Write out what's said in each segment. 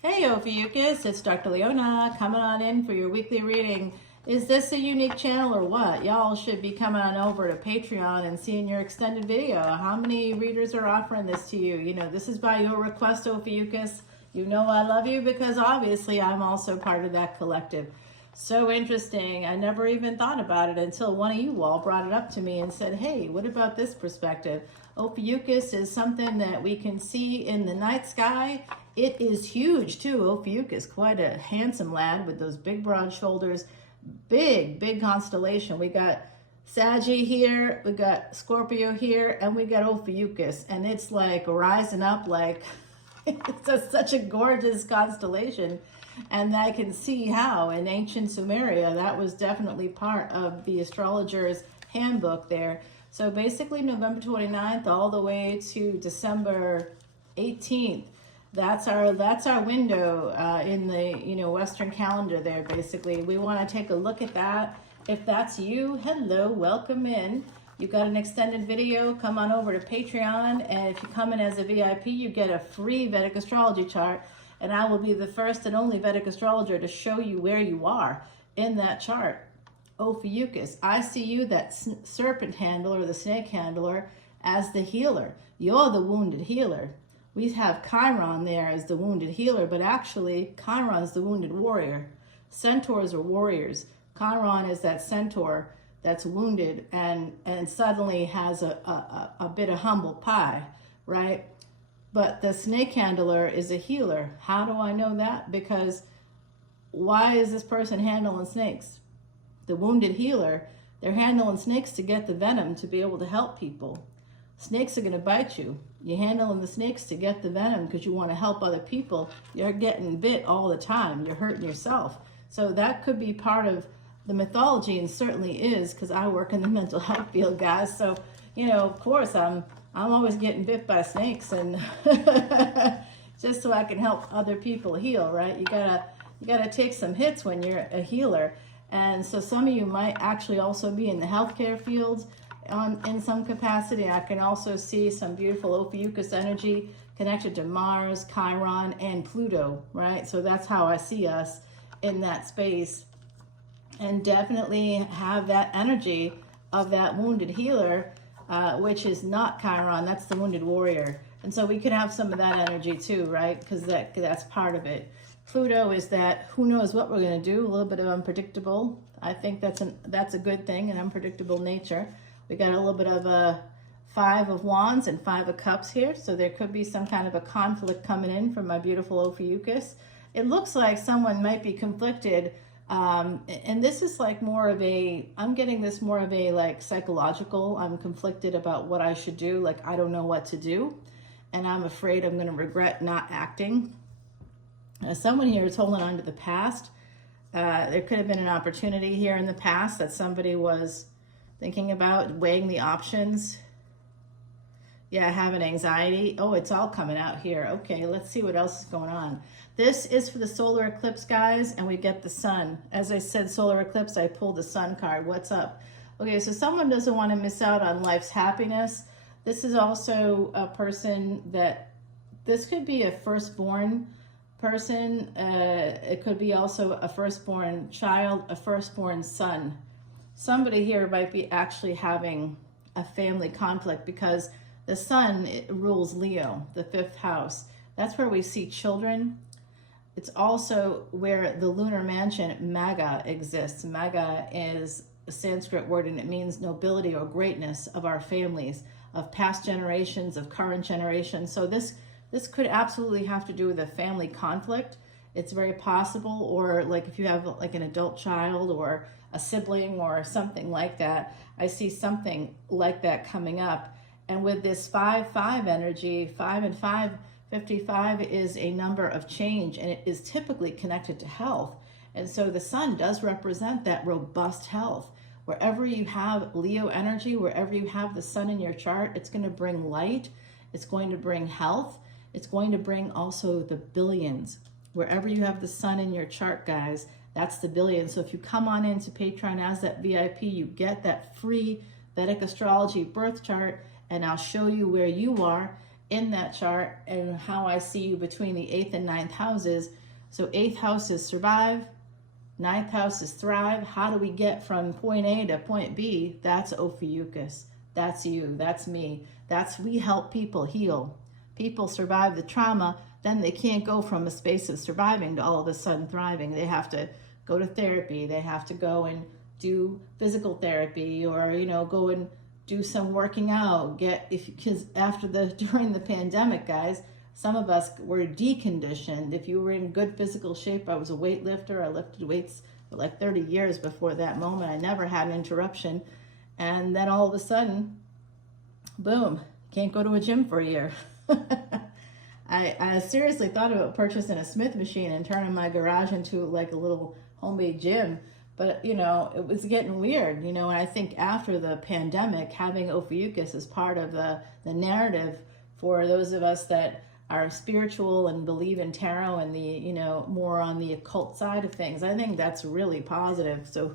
Hey Ophiuchus, it's Dr. Leona coming on in for your weekly reading. Is this a unique channel or what? Y'all should be coming on over to Patreon and seeing your extended video. How many readers are offering this to you? You know, this is by your request, Ophiuchus. You know I love you because obviously I'm also part of that collective. So interesting. I never even thought about it until one of you all brought it up to me and said, hey, what about this perspective? Ophiuchus is something that we can see in the night sky. It is huge too. Ophiuchus, quite a handsome lad with those big broad shoulders. Big constellation. We got Saggy here, we got Scorpio here, and we got Ophiuchus. And it's like rising up like, it's such a gorgeous constellation. And I can see how in ancient Sumeria, that was definitely part of the astrologer's handbook there. So basically November 29th all the way to December 18th. That's our window in the Western calendar there. Basically, we want to take a look at that. If that's you, hello, welcome in. You got an extended video, come on over to Patreon, and if you come in as a VIP, you get a free Vedic astrology chart, and I will be the first and only Vedic astrologer to show you where you are in that chart. Ophiuchus, I see you, that serpent handler, the snake handler, as the healer. You're the wounded healer. We have Chiron there as the wounded healer, but actually Chiron's the wounded warrior. Centaurs are warriors. Chiron is that centaur that's wounded and suddenly has a bit of humble pie, right? But the snake handler is a healer. How do I know that? Because why is this person handling snakes? The wounded healer, they're handling snakes to get the venom to be able to help people. Snakes are going to bite you. You're handling the snakes to get the venom because you want to help other people. You're getting bit all the time. You're hurting yourself. So that could be part of the mythology, and certainly is, because I work in the mental health field, guys. So, of course, I'm always getting bit by snakes, and just so I can help other people heal, right? You gotta take some hits when you're a healer. And so some of you might actually also be in the healthcare fields in some capacity. I can also see some beautiful Ophiuchus energy connected to Mars, Chiron, and Pluto, right? So that's how I see us in that space. And definitely have that energy of that wounded healer, which is not Chiron, that's the wounded warrior. And so we could have some of that energy too, right? Because that's part of it. Pluto is that who knows what we're going to do, a little bit of unpredictable. I think that's a good thing, an unpredictable nature. We got a little bit of a 5 of Wands and 5 of Cups here, so there could be some kind of a conflict coming in from my beautiful Ophiuchus. It looks like someone might be conflicted, and this is like more of a, I'm getting this more of a like psychological, I'm conflicted about what I should do, like I don't know what to do, and I'm afraid I'm going to regret not acting. Someone here is holding on to the past. There could have been an opportunity here in the past that somebody was thinking about, weighing the options. Yeah, having anxiety. Oh, it's all coming out here. Okay, let's see what else is going on. This is for the solar eclipse, guys, and we get the sun. As I said, solar eclipse, I pulled the sun card. What's up? Okay, so someone doesn't want to miss out on life's happiness. This is also a person that, this could be a firstborn person. It could be also a firstborn child, a firstborn son. Somebody here might be actually having a family conflict because the sun rules Leo, the 5th house. That's where we see children. It's also where the lunar mansion Maga exists. Maga is a Sanskrit word, and it means nobility or greatness of our families, of past generations, of current generations. So this could absolutely have to do with a family conflict. It's very possible, or like if you have like an adult child or a sibling or something like that, I see something like that coming up. And with this 5-5 energy, 5 and 5, 55 is a number of change, and it is typically connected to health. And so the sun does represent that robust health. Wherever you have Leo energy, wherever you have the sun in your chart, it's going to bring light. It's going to bring health. It's going to bring also the billions. Wherever you have the sun in your chart, guys, that's the billion. So if you come on into Patreon as that VIP, you get that free Vedic astrology birth chart, and I'll show you where you are in that chart and how I see you between the 8th and 9th houses. So 8th house is survive, 9th house is thrive. How do we get from point A to point B? That's Ophiuchus. That's you. That's me. We help people heal. People survive the trauma, then they can't go from a space of surviving to all of a sudden thriving. They have to go to therapy. They have to go and do physical therapy, or, you know, go and do some working out. Because during the pandemic, guys, some of us were deconditioned. If you were in good physical shape, I was a weightlifter. I lifted weights for like 30 years before that moment. I never had an interruption. And then all of a sudden, boom, can't go to a gym for a year. I seriously thought about purchasing a Smith machine and turning my garage into like a little homemade gym. But, you know, it was getting weird, you know, and I think after the pandemic, having Ophiuchus as part of the narrative for those of us that are spiritual and believe in tarot and the, you know, more on the occult side of things, I think that's really positive. So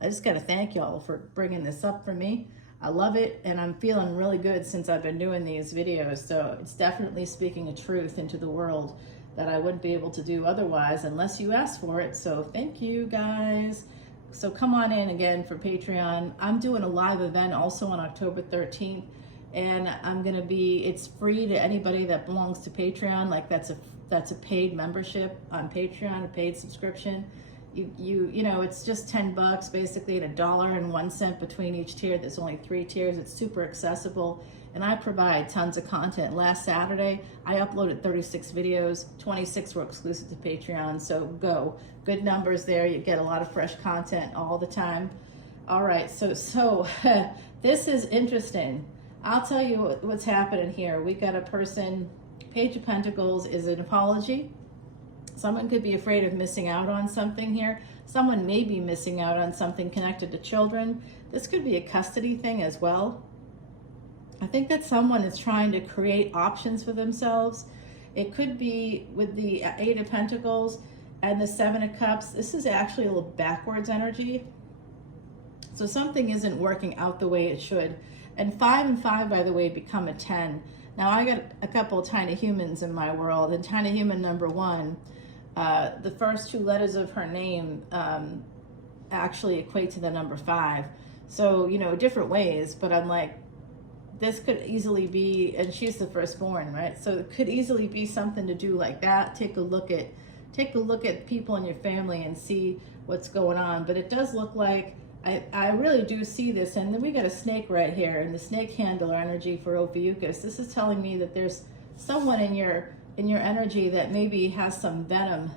I just got to thank y'all for bringing this up for me. I love it, and I'm feeling really good since I've been doing these videos. So it's definitely speaking a truth into the world that I wouldn't be able to do otherwise unless you ask for it. So thank you, guys. So come on in again for Patreon. I'm doing a live event also on October 13th, and it's free to anybody that belongs to Patreon. Like that's a paid membership on Patreon, a paid subscription. You know, it's just $10 basically, and $1.01 between each tier. There's only 3 tiers. It's super accessible, and I provide tons of content. Last Saturday, I uploaded 36 videos. 26 were exclusive to Patreon. So go, good numbers there. You get a lot of fresh content all the time. All right, so this is interesting. I'll tell you what's happening here. We got a person. Page of Pentacles is an apology. Someone could be afraid of missing out on something here. Someone may be missing out on something connected to children. This could be a custody thing as well. I think that someone is trying to create options for themselves. It could be with the 8 of Pentacles and the 7 of Cups. This is actually a little backwards energy. So something isn't working out the way it should. And 5 and 5, by the way, become a 10. Now I got a couple of tiny humans in my world, and tiny human number 1, the first 2 letters of her name actually equate to the number 5. So, you know, different ways, but I'm like, this could easily be, and she's the firstborn, right? So it could easily be something to do like that. Take a look at people in your family and see what's going on. But it does look like, I really do see this. And then we got a snake right here, and the snake handler energy for Ophiuchus. This is telling me that there's someone in your energy that maybe has some venom,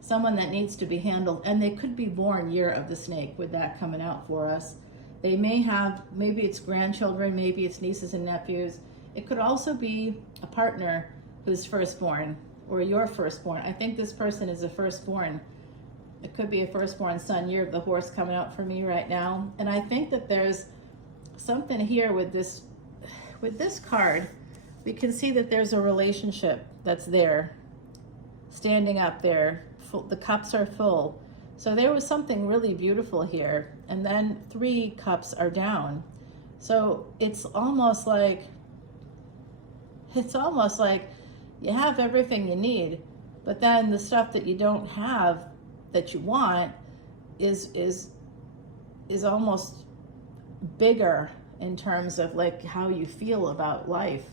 someone that needs to be handled, and they could be born year of the snake with that coming out for us. They may have, maybe it's grandchildren, maybe it's nieces and nephews. It could also be a partner who's firstborn, or your firstborn. I think this person is a firstborn. It could be a firstborn son, year of the horse coming out for me right now. And I think that there's something here with this card. We can see that there's a relationship that's there, standing up there. The cups are full. So there was something really beautiful here. And then 3 cups are down. So it's almost like you have everything you need, but then the stuff that you don't have that you want is almost bigger in terms of like how you feel about life.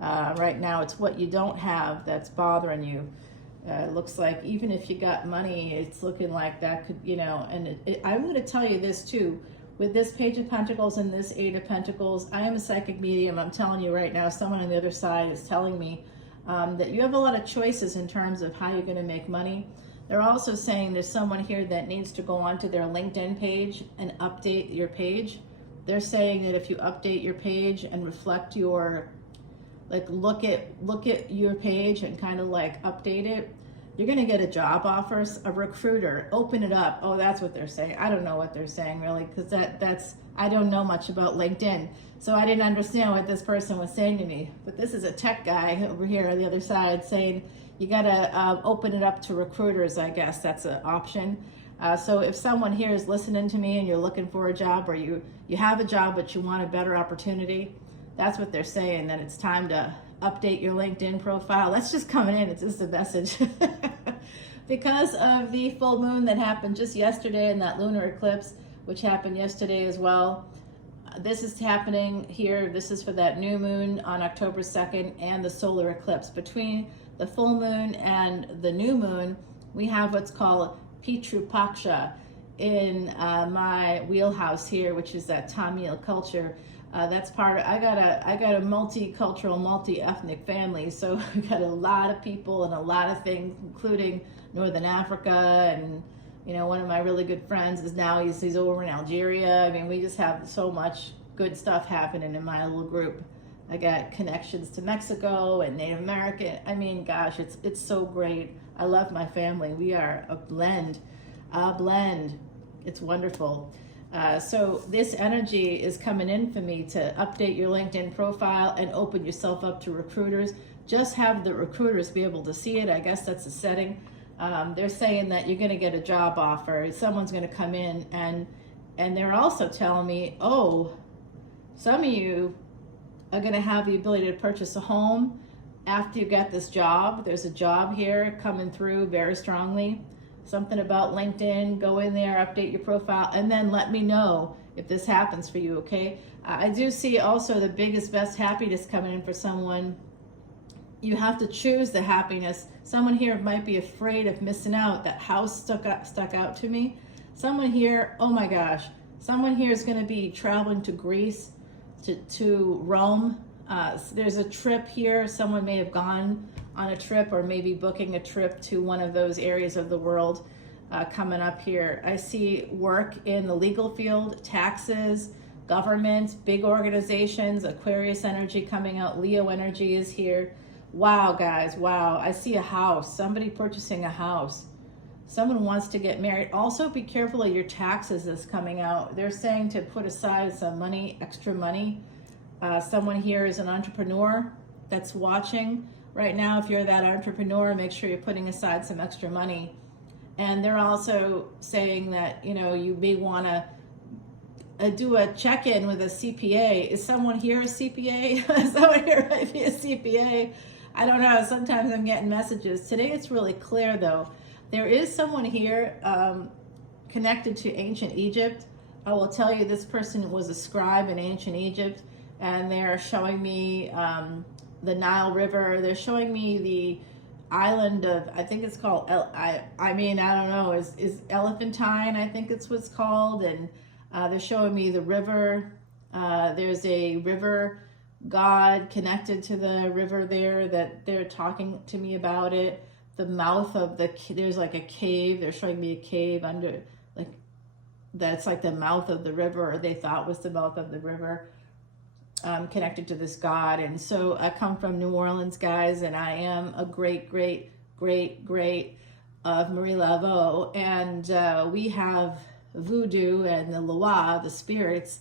Right now, it's what you don't have that's bothering you. It looks like even if you got money, it's looking like that could, you know, and I'm going to tell you this too. With this Page of Pentacles and this 8 of Pentacles, I am a psychic medium. I'm telling you right now, someone on the other side is telling me that you have a lot of choices in terms of how you're going to make money. They're also saying there's someone here that needs to go onto their LinkedIn page and update your page. They're saying that if you update your page and reflect your, like look at your page and kind of like update it, you're going to get a job offer, a recruiter, open it up. Oh, that's what they're saying. I don't know what they're saying really, because that's I don't know much about LinkedIn. So I didn't understand what this person was saying to me. But this is a tech guy over here on the other side saying you got to open it up to recruiters, I guess. That's an option. So if someone here is listening to me and you're looking for a job, or you have a job but you want a better opportunity, that's what they're saying, that it's time to update your LinkedIn profile. That's just coming in. It's just a message. Because of the full moon that happened just yesterday and that lunar eclipse, which happened yesterday as well. This is happening here. This is for that new moon on October 2nd and the solar eclipse. Between the full moon and the new moon, we have what's called Pitru Paksha in my wheelhouse here, which is that Tamil culture. That's part of, I got a multicultural, multi-ethnic family, so we got a lot of people and a lot of things, including Northern Africa, and you know, one of my really good friends is now he's over in Algeria. I mean, we just have so much good stuff happening in my little group. I got connections to Mexico and Native American. I mean, gosh, it's so great. I love my family. We are a blend. It's wonderful. So this energy is coming in for me to update your LinkedIn profile and open yourself up to recruiters. Just have the recruiters be able to see it. I guess that's the setting. They're saying that you're going to get a job offer. Someone's going to come in, and they're also telling me, oh, some of you are going to have the ability to purchase a home after you get this job. There's a job here coming through very strongly. Something about LinkedIn. Go in there, update your profile, and then let me know if this happens for you, okay? I do see also the biggest, best happiness coming in for someone. You have to choose the happiness. Someone here might be afraid of missing out. That house stuck out to me. Someone here, oh my gosh, someone here is going to be traveling to Greece, to Rome. There's a trip here. Someone may have gone on a trip, or maybe booking a trip to one of those areas of the world coming up here. I see work in the legal field, taxes, government, big organizations, Aquarius energy coming out, Leo energy is here. Wow, guys, wow. I see a house, somebody purchasing a house. Someone wants to get married. Also, be careful of your taxes that's coming out. They're saying to put aside some money, extra money. Someone here is an entrepreneur that's watching right now. If you're that entrepreneur, make sure you're putting aside some extra money. And they're also saying that, you know, you may want to do a check-in with a CPA. Is someone here a CPA? Someone here might be a CPA. I don't know. Sometimes I'm getting messages. Today it's really clear, though. There is someone here connected to ancient Egypt. I will tell you, this person was a scribe in ancient Egypt, and they're showing me the Nile River. They're showing me the island of, I think it's called, I don't know, is Elephantine, I think it's what's called. And they're showing me the river. There's a river god connected to the river there that they're talking to me about it. The mouth of there's like a cave. They're showing me a cave under, like, that's like the mouth of the river, or they thought was the mouth of the river, connected to this god. And so I come from New Orleans, guys, and I am a great of Marie Laveau. And we have voodoo and the Loa, the spirits,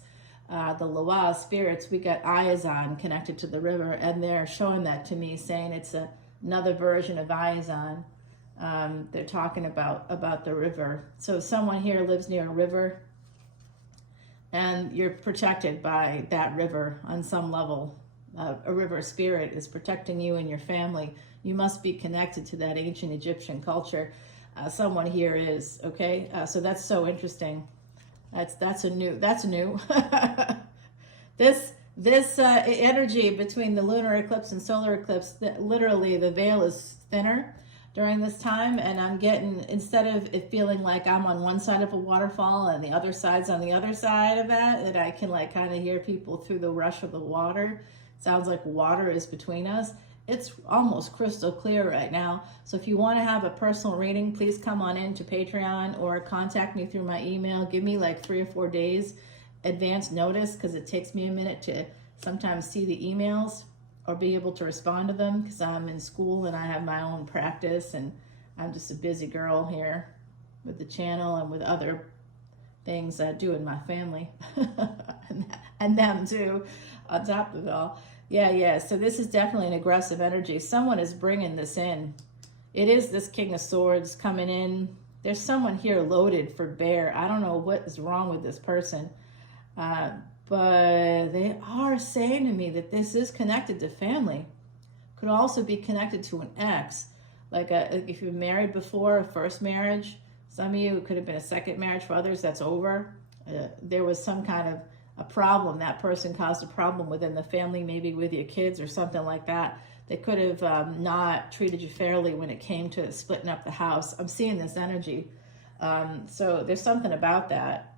we got Iazan connected to the river, and they're showing that to me, saying it's another version of Iazan. They're talking about the river. So someone here lives near a river, and you're protected by that river on some level. A river spirit is protecting you and your family. You must be connected to that ancient Egyptian culture. Someone here is, okay? So that's so interesting. That's new. This energy between the lunar eclipse and solar eclipse, literally the veil is thinner during this time, and I'm getting, instead of it feeling like I'm on one side of a waterfall and the other side's on the other side of that I can like kind of hear people through the rush of the water. Sounds like water is between us. It's almost crystal clear right now. So if you want to have a personal reading, please come on in to Patreon or contact me through my email. Give me like 3 or 4 days advance notice, because it takes me a minute to sometimes see the emails or be able to respond to them, because I'm in school and I have my own practice, and I'm just a busy girl here with the channel and with other things I do in my family and them too on top of it all. Yeah. So this is definitely an aggressive energy. Someone is bringing this in. It is this King of Swords coming in. There's someone here loaded for bear. I don't know what is wrong with this person. But they are saying to me that this is connected to family. Could also be connected to an ex, like if you're married before, a first marriage. Some of you, it could have been a second marriage. For others, that's over. There was some kind of a problem. That person caused a problem within the family, maybe with your kids or something like that. They could have not treated you fairly when it came to splitting up the house. I'm seeing this energy. So there's something about that.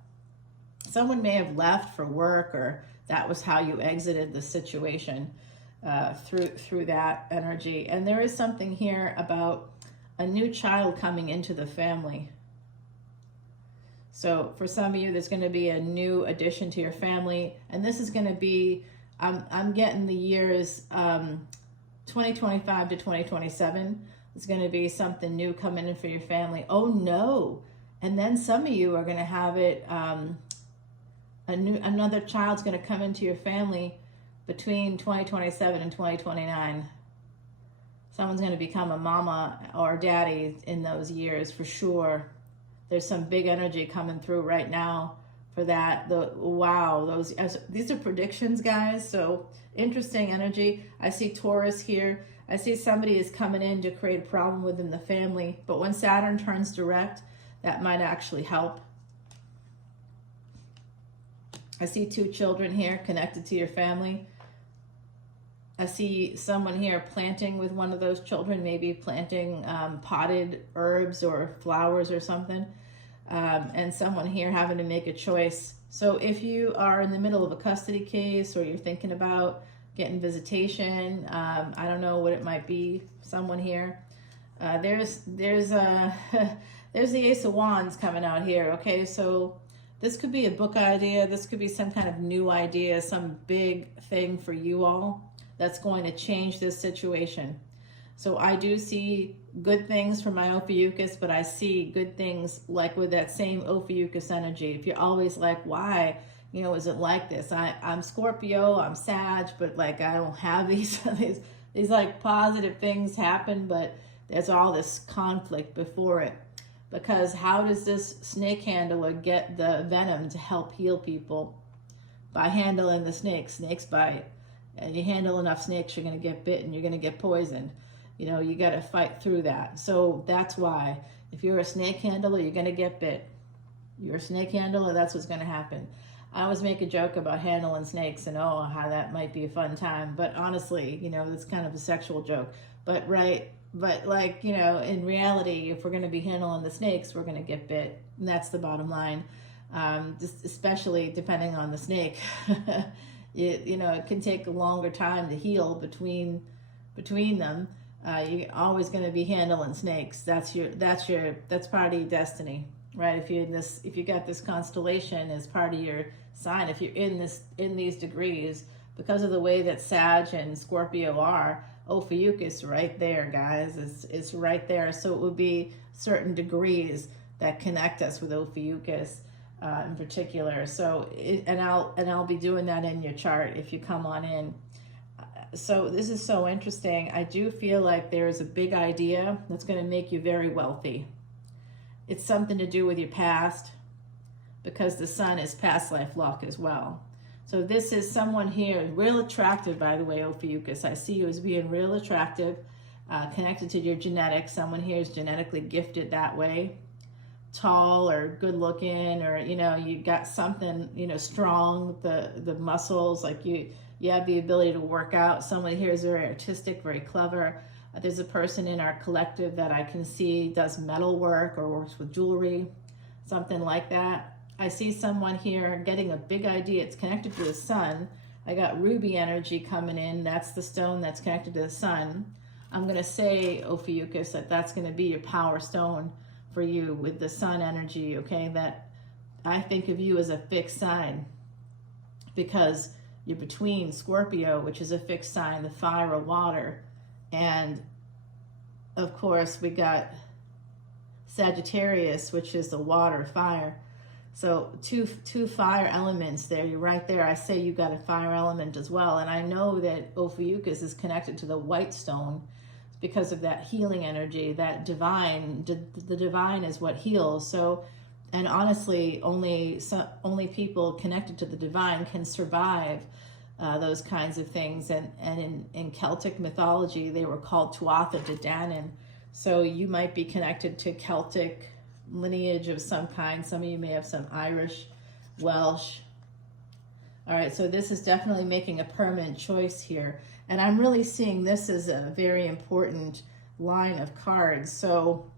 Someone may have left for work, or that was how you exited the situation through that energy. And there is something here about a new child coming into the family. So for some of you, there's going to be a new addition to your family. And this is going to be, I'm getting the years 2025 to 2027. It's going to be something new coming in for your family. Oh no. And then some of you are going to have it, another child's going to come into your family between 2027 and 2029. Someone's going to become a mama or daddy in those years for sure. There's some big energy coming through right now for that. Wow, these are predictions, guys. So interesting energy. I see Taurus here. I see somebody is coming in to create a problem within the family. But when Saturn turns direct, that might actually help. I see 2 children here connected to your family. I see someone here planting with one of those children, maybe planting potted herbs or flowers or something. And someone here having to make a choice. So if you are in the middle of a custody case, or you're thinking about getting visitation, I don't know what it might be, someone here. There's the Ace of Wands coming out here, okay? So this could be a book idea. This could be some kind of new idea, some big thing for you all that's going to change this situation. So I do see good things for my Ophiuchus, but I see good things like with that same Ophiuchus energy. If you're always like, why, is it like this? I'm Scorpio, I'm Sag, but like I don't have these like positive things happen, but there's all this conflict before it. Because how does this snake handler get the venom to help heal people? By handling the snakes. Snakes bite. And you handle enough snakes, you're going to get bitten, you're going to get poisoned. You got to fight through that. So that's why. If you're a snake handler, you're going to get bit. You're a snake handler, that's what's going to happen. I always make a joke about handling snakes and how that might be a fun time. But honestly, it's kind of a sexual joke. But like, in reality, if we're going to be handling the snakes, we're going to get bit. And that's the bottom line. Just especially depending on the snake. It can take a longer time to heal between them. You're always going to be handling snakes. That's part of your destiny, right? If you got this constellation as part of your sign, if you're in these degrees, because of the way that Sag and Scorpio are, Ophiuchus right there, guys. It's right there. So it would be certain degrees that connect us with Ophiuchus in particular. So I'll be doing that in your chart if you come on in. So this is so interesting. I do feel like there is a big idea that's going to make you very wealthy. It's something to do with your past, because the sun is past life luck as well. So this is someone here, real attractive, by the way, Ophiuchus. I see you as being real attractive, connected to your genetics. Someone here is genetically gifted that way. Tall or good looking, or you got something strong, the muscles, like you have the ability to work out. Someone here is very artistic, very clever. There's a person in our collective that I can see does metal work or works with jewelry, something like that. I see someone here getting a big idea. It's connected to the sun. I got ruby energy coming in. That's the stone that's connected to the sun. I'm going to say, Ophiuchus, that's going to be your power stone for you with the sun energy, okay? That I think of you as a fixed sign, because you're between Scorpio, which is a fixed sign, the fire of water, and of course we got Sagittarius, which is the water, fire. So two fire elements there. You're right there. I say you got a fire element as well. And I know that Ophiuchus is connected to the white stone because of that healing energy, that divine. The divine is what heals. So, and honestly, only people connected to the divine can survive those kinds of things. And in Celtic mythology, they were called Tuatha De Danann. So you might be connected to Celtic lineage of some kind. Some of you may have some Irish, Welsh. All right, so this is definitely making a permanent choice here. And I'm really seeing this as a very important line of cards. So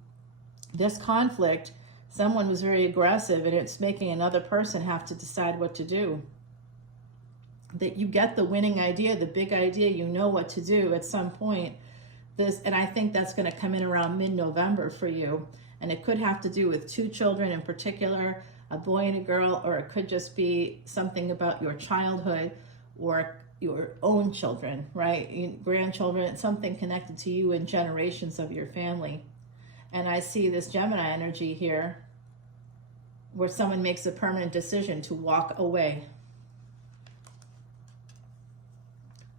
this conflict, someone was very aggressive, and it's making another person have to decide what to do. That you get the winning idea, the big idea, you know what to do at some point. And I think that's going to come in around mid-November for you. And it could have to do with two children in particular, a boy and a girl, or it could just be something about your childhood or your own children, right? Grandchildren, something connected to you and generations of your family. And I see this Gemini energy here where someone makes a permanent decision to walk away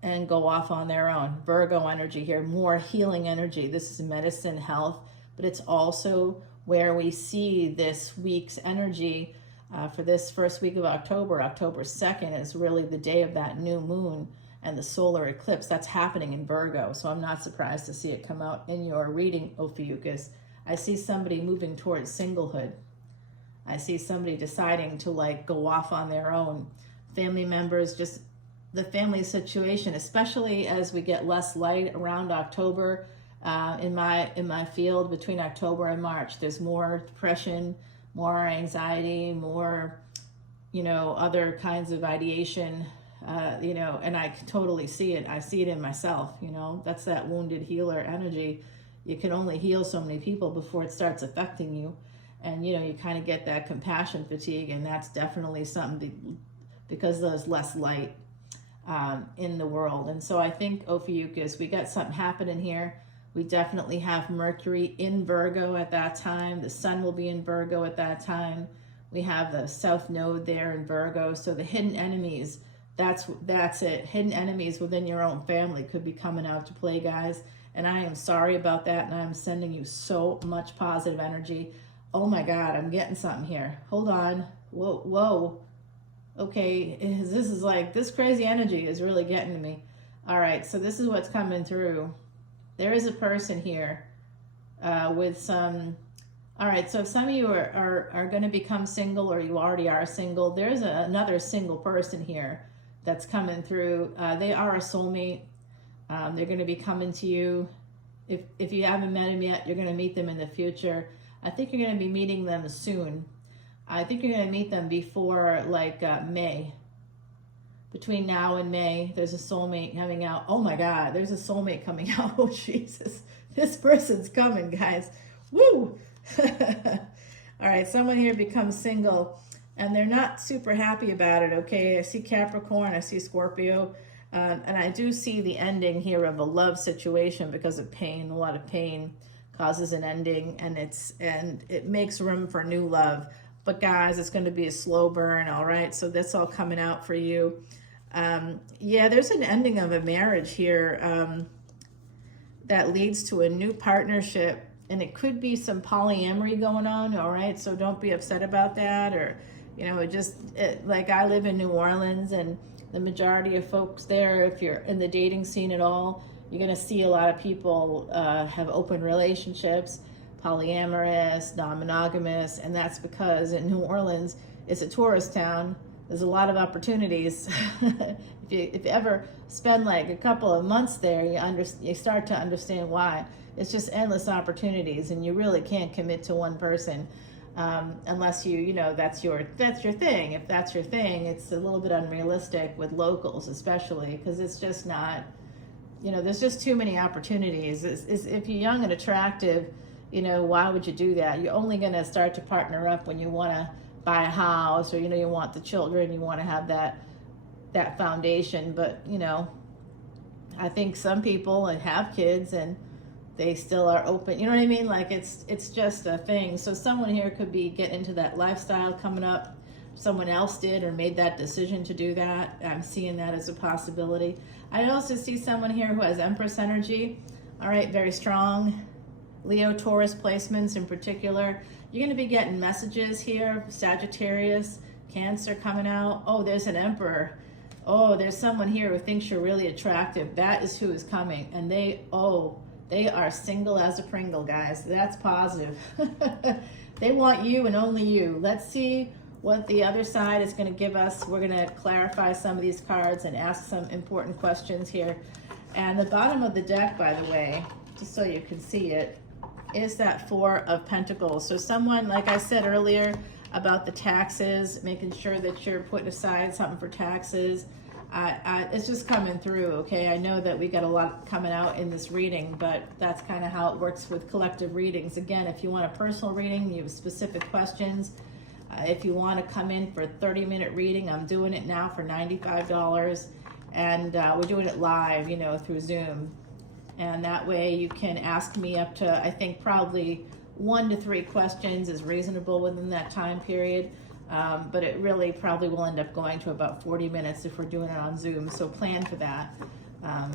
and go off on their own. Virgo energy here, more healing energy. This is medicine, health, but it's also where we see this week's energy for this first week of October. October 2nd is really the day of that new moon and the solar eclipse. That's happening in Virgo, so I'm not surprised to see it come out in your reading, Ophiuchus. I see somebody moving towards singlehood. I see somebody deciding to like go off on their own. Family members, just the family situation, especially as we get less light around October. In my field, between October and March, there's more depression, more anxiety, more, other kinds of ideation, and I totally see it. I see it in myself, that's that wounded healer energy. You can only heal so many people before it starts affecting you. And, you kind of get that compassion fatigue, and that's definitely something because there's less light in the world. And so I think, Ophiuchus, we got something happening here. We definitely have Mercury in Virgo at that time. The sun will be in Virgo at that time. We have the South Node there in Virgo. So the hidden enemies, that's it. Hidden enemies within your own family could be coming out to play, guys. And I am sorry about that. And I'm sending you so much positive energy. Oh my God, I'm getting something here. Hold on. Whoa. Okay, this is like, this crazy energy is really getting to me. All right, so this is what's coming through. There is a person here with some, all right, so if some of you are going to become single, or you already are single, there's another single person here that's coming through. They are a soulmate. They're going to be coming to you. If you haven't met them yet, you're going to meet them in the future. I think you're going to be meeting them soon. I think you're going to meet them before May. Between now and May, there's a soulmate coming out. Oh my God, there's a soulmate coming out. Oh Jesus, this person's coming, guys. Woo! All right, someone here becomes single, and they're not super happy about it, okay? I see Capricorn, I see Scorpio, and I do see the ending here of a love situation because of pain. A lot of pain causes an ending, and it makes room for new love. But guys, it's going to be a slow burn, all right? So that's all coming out for you. Yeah, there's an ending of a marriage here that leads to a new partnership, and it could be some polyamory going on, all right? So don't be upset about that, or, like I live in New Orleans, and the majority of folks there, if you're in the dating scene at all, you're going to see a lot of people have open relationships, polyamorous, non-monogamous, and that's because in New Orleans, it's a tourist town. There's a lot of opportunities. If you ever spend like a couple of months there, you start to understand why. It's just endless opportunities, and you really can't commit to one person unless that's your thing. If that's your thing, it's a little bit unrealistic with locals, especially because it's just not. There's just too many opportunities. If you're young and attractive, why would you do that? You're only going to start to partner up when you want to buy a house, or you want the children, you want to have that foundation. But I think some people have kids and they still are open, you know what I mean? Like it's just a thing. So someone here could be getting into that lifestyle coming up. Someone else did or made that decision to do that. I'm seeing that as a possibility. I also see someone here who has Empress energy. All right, very strong. Leo, Taurus placements in particular. You're going to be getting messages here. Sagittarius, Cancer coming out. Oh, there's an Emperor. Oh, there's someone here who thinks you're really attractive. That is who is coming. And they are single as a Pringle, guys. That's positive. They want you and only you. Let's see what the other side is going to give us. We're going to clarify some of these cards and ask some important questions here. And the bottom of the deck, by the way, just so you can see it, is that Four of Pentacles. So someone, like I said earlier, about the taxes, making sure that you're putting aside something for taxes. It's just coming through, okay? I know that we got a lot coming out in this reading, but that's kind of how it works with collective readings. Again, if you want a personal reading, you have specific questions. If you want to come in for a 30-minute reading, I'm doing it now for $95, and we're doing it live, you know, through Zoom. And that way you can ask me up to, I think, probably 1 to 3 questions is reasonable within that time period. But it really probably will end up going to about 40 minutes if we're doing it on Zoom. So plan for that,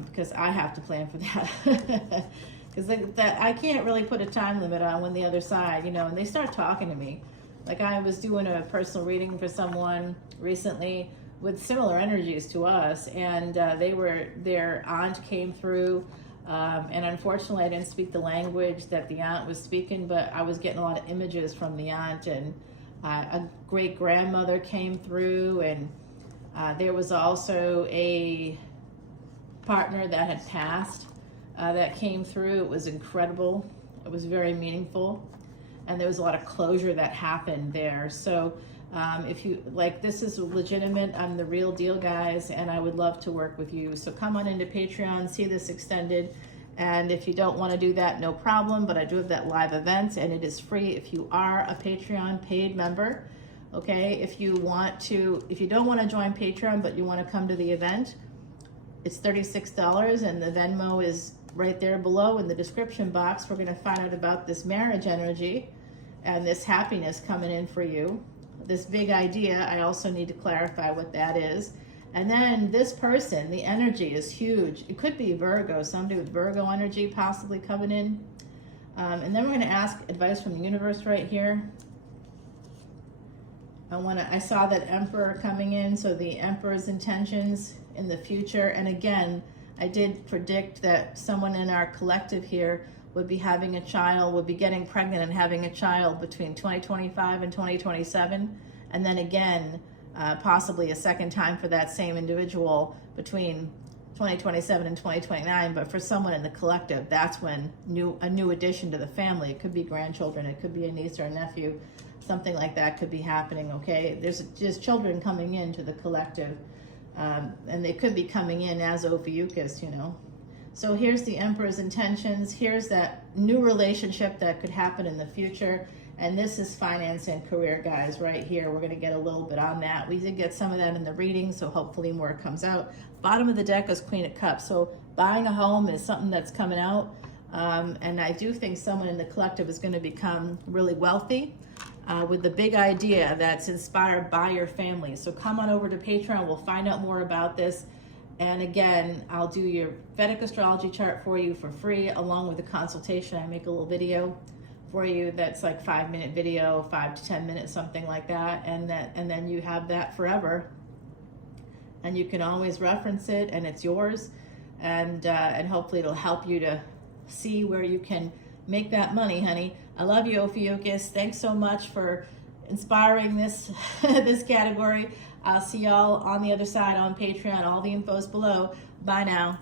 because I have to plan for that. Because I can't really put a time limit on when the other side, you know, and they start talking to me. Like I was doing a personal reading for someone recently with similar energies to us, and their aunt came through. And unfortunately, I didn't speak the language that the aunt was speaking, but I was getting a lot of images from the aunt, and a great-grandmother came through, and there was also a partner that had passed that came through. It was incredible. It was very meaningful, and there was a lot of closure that happened there. So if you like, this is legitimate. I'm the real deal, guys, and I would love to work with you. So come on into Patreon, see this extended. And if you don't want to do that, no problem, but I do have that live event, and it is free if you are a Patreon paid member. Okay, if you don't want to join Patreon, but you want to come to the event, it's $36, and the Venmo is right there below in the description box. We're going to find out about this marriage energy and this happiness coming in for you. This big idea, I also need to clarify what that is. And then this person, the energy is huge. It could be Virgo, somebody with Virgo energy possibly coming in. And then we're going to ask advice from the universe right here. I saw that Emperor coming in, so the Emperor's intentions in the future. And again, I did predict that someone in our collective here would be having a child, would be getting pregnant and having a child between 2025 and 2027. And then again, possibly a second time for that same individual between 2027 and 2029. But for someone in the collective, that's when a new addition to the family. It could be grandchildren, it could be a niece or a nephew, something like that could be happening, okay? There's just children coming into the collective, and they could be coming in as Ophiuchus, you know. So here's the Emperor's intentions. Here's that new relationship that could happen in the future. And this is finance and career, guys, right here. We're going to get a little bit on that. We did get some of that in the reading, so hopefully more comes out. Bottom of the deck is Queen of Cups. So buying a home is something that's coming out. And I do think someone in the collective is going to become really wealthy with the big idea that's inspired by your family. So come on over to Patreon. We'll find out more about this. And again, I'll do your Vedic astrology chart for you for free, along with a consultation. I make a little video for you that's like 5-minute video, 5 to 10 minutes, something like that. And then you have that forever. And you can always reference it, and it's yours. And hopefully it'll help you to see where you can make that money, honey. I love you, Ophiuchus. Thanks so much for inspiring this this category. I'll see y'all on the other side on Patreon. All the info's below. Bye now.